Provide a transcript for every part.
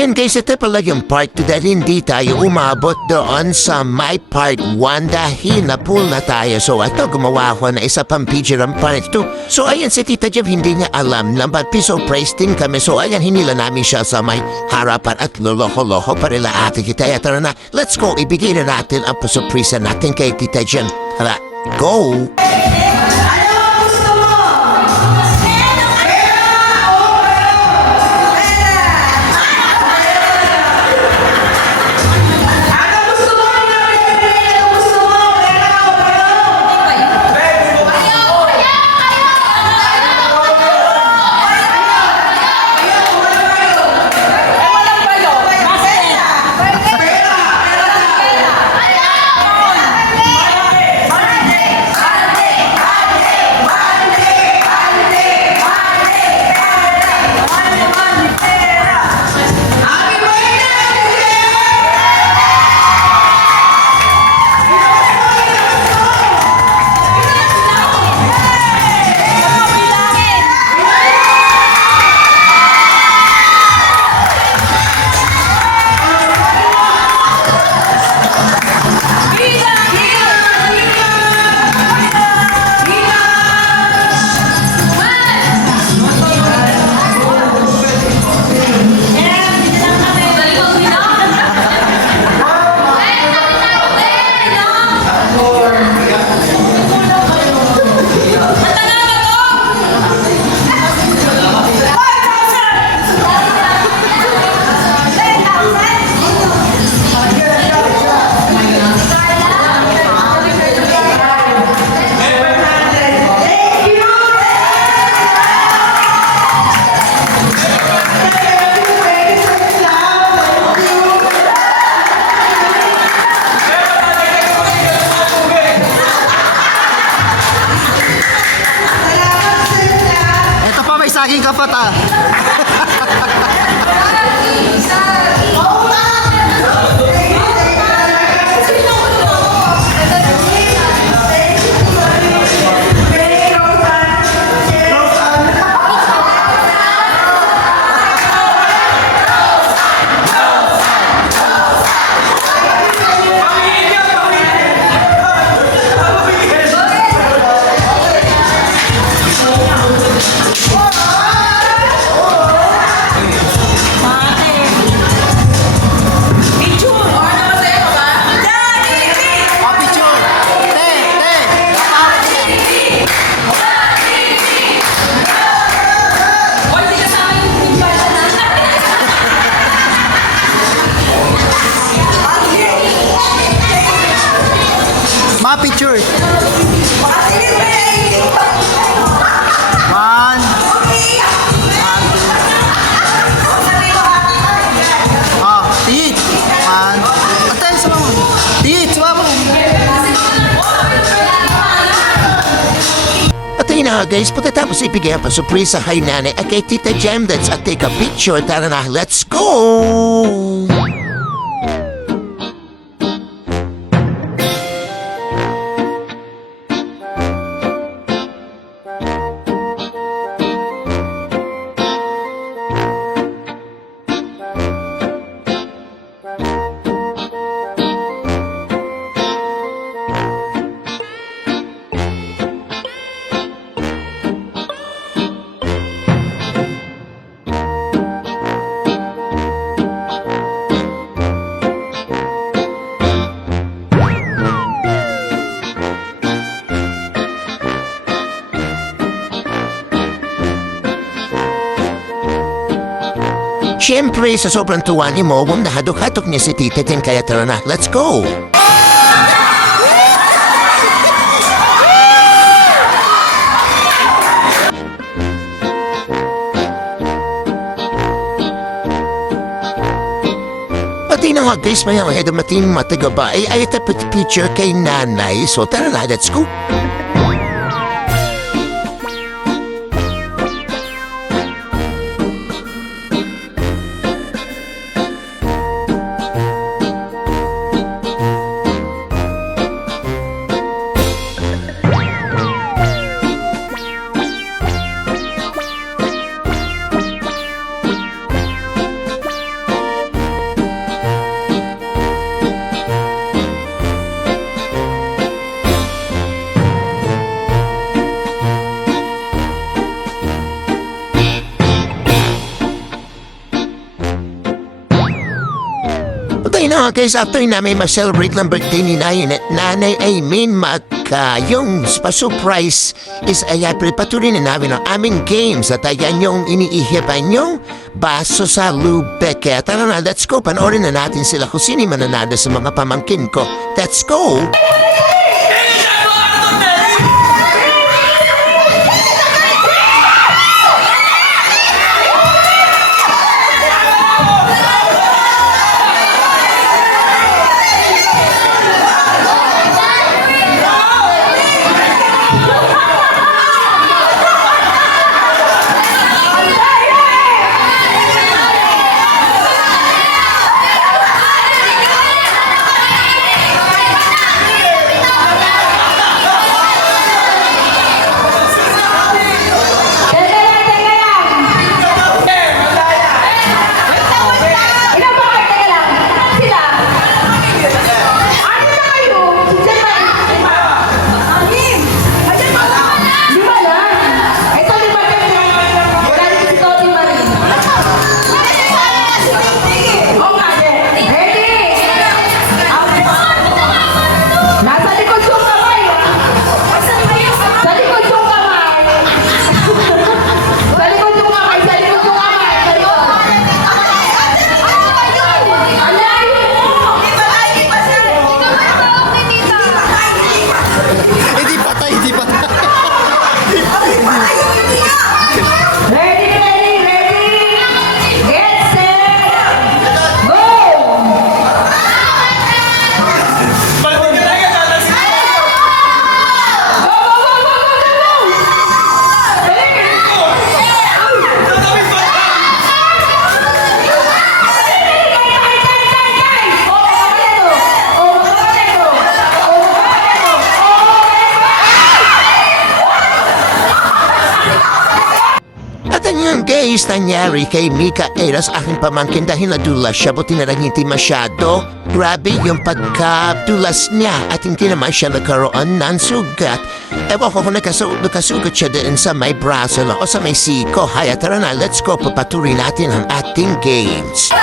Ayan guys, ito pala yung part 2 dahil hindi tayo umabot doon sa my part 1 dahil na-pull na tayo. So ito, gumawa ako na isa pang picture ng part 2. So ayan, si Tita Jeff hindi niya alam na but piso praise din kami. So ayan, hinila namin siya sa may harapan at loloko-loko pa rin ate kita. Tara na, let's go, ibigay na natin ang pasurpresa natin kay Tita Jeff. Tara, go! Saging kapat ah. Picture. One. Tit. One. Atay sa mga. Tit, sa mga. At ayun na guys, pagkatapos ibigay ang pasurpresa kay nanay at kay Tita Jem, let's take a picture. Tara na, let's go! Siyempre, sa sobrang tuwa ni Mo, nahadok-hadok niya si Tita Jen, kaya tara na, let's go! Pati na nga guys, may mga dumating matagabae ay tapit picture kay nanay, so tara na, let's go! Okay na guys, after namin ma-celebrate ng birthday ni Nayan at Nanay Aymin yung pa-surprise is ayan, prepatuloy na namin ang aming games at ayan yung iniihipan yung baso sa lube. Kaya tara na, let's go. Panoorin na natin sila kung sino yung mananalo sa mga pamangkin ko. Let's go! Guys, nangyari kay Mika Eras aking pamangkin dahil nadulas siya buti na lang hindi masyado. Grabe yung pagkadulas niya at hindi naman siya nagkaroon ng sugat. Ewan ko kung nakasugat siya din sa may braso lang o sa may siko. Haya tara na, let's go, papatuloy natin ang ating games.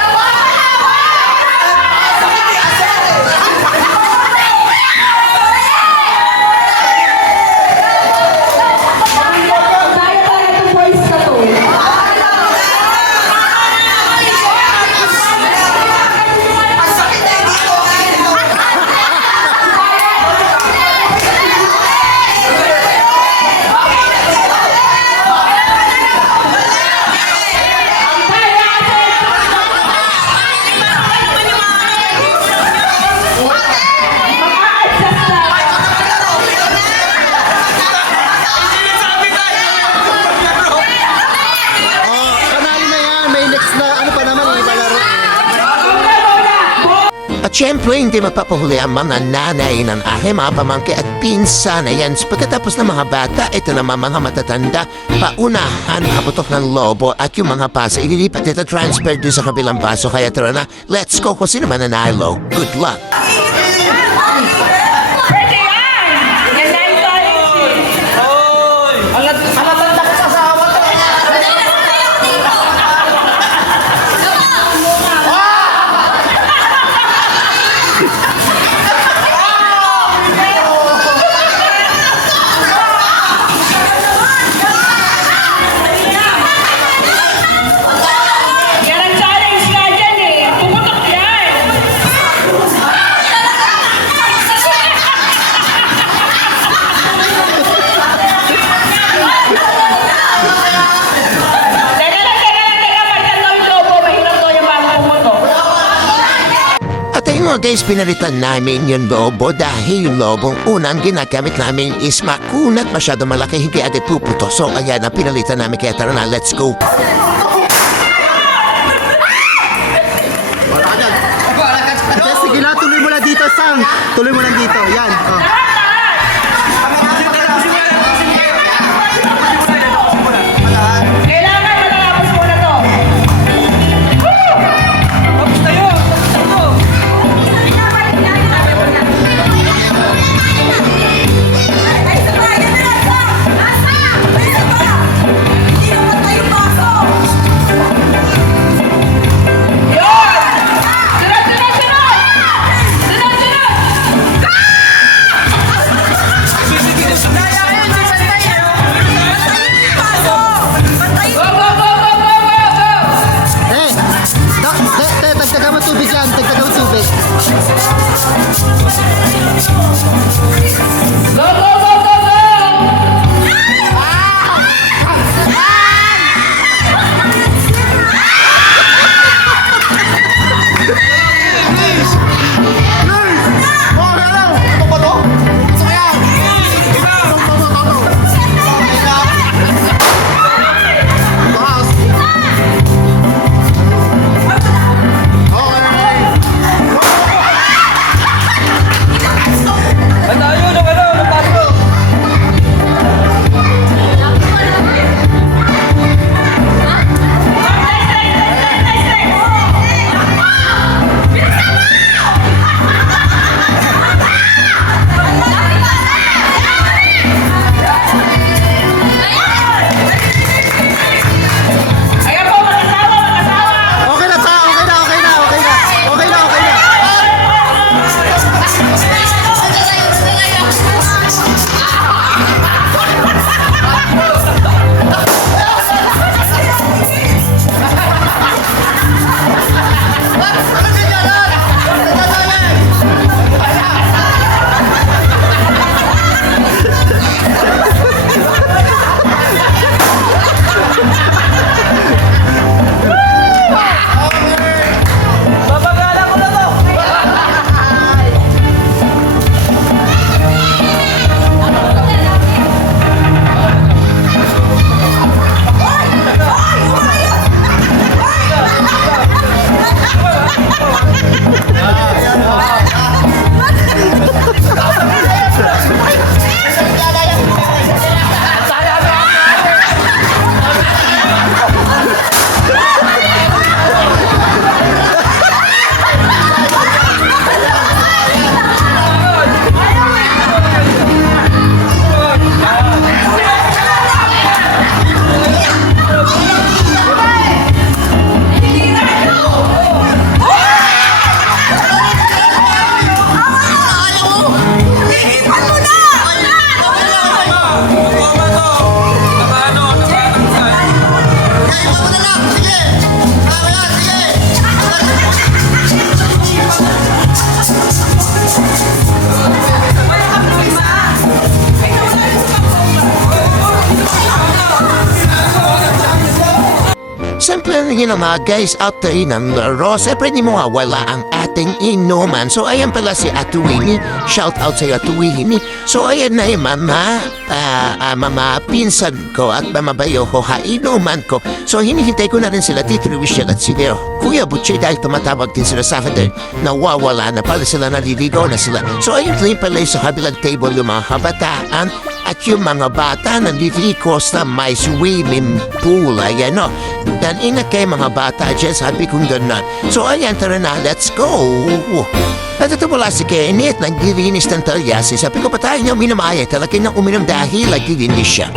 Siyempre, hindi mapapahuli ang mga nanay ng aking mga pamangkin at pinsan na yan. Pagkatapos ng mga bata, ito naman mga matatanda, paunahan kaputok ng lobo at yung mga paso, ililipat ito transfer din sa kabilang paso. Kaya tara na, let's go kung sino man nanalo. Good luck! Guys, pinalitan namin yung lobo dahil yung lobong unang ginagamit namin is makunat, masyado malaki, hindi agad puputo. So, ayan ang pinalitan namin, kaya tara na, let's go! Sige na, tuloy mo lang dito, Sang. Tuloy mo lang dito, yan. Oh. Sunod! Sunod! Okay na, okay na. Siyempre yun ang mga guys out there ng laro. Siyempre di mawawala ang ating inuman. So ayan pala si Atuwini. Shout out sa iyo Atuwini. So ayan na yung mama pinsan ko at mama bayo ko ha inuman ko. So hinihintay ko na rin sila Tito Ruichel at si Kuya Butchie dahil tumatawag din sila sa akin. Nawawala na pala sila, naliligaw na sila. So ayun rin pala sa kabilang table yung mga kabataan at yung mga bata nandito sa may swimming pool. Ayan o. Dan ingat kayo mga bata dyan, sabi kong gano'n. So ayan, tara na, let's go. At ito pala si Kenny at naglilinis ng talyasi. Sabi ko pa tayo niya uminamaya, talaki na uminom dahil naglilinis siya.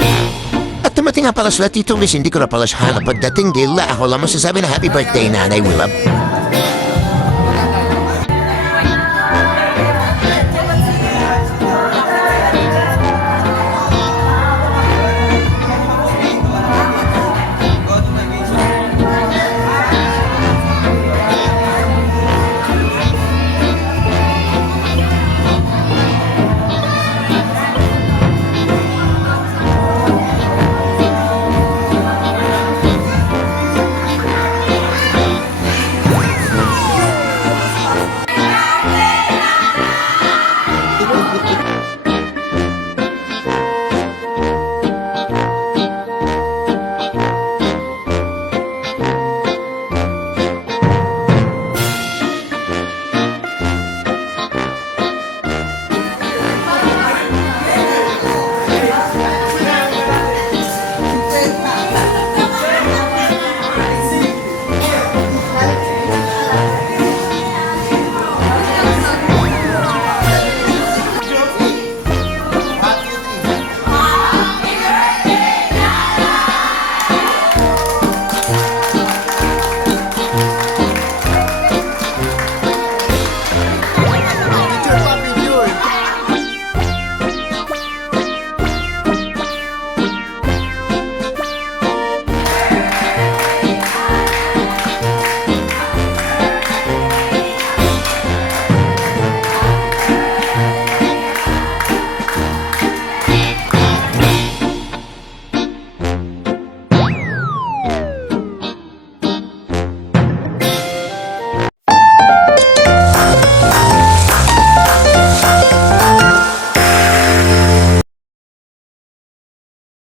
At tumating nga pala sila Tito Liz, hindi ko na pala siya hanap. Pagdating nila, ako lang masasabi na happy birthday, Nanay Willab.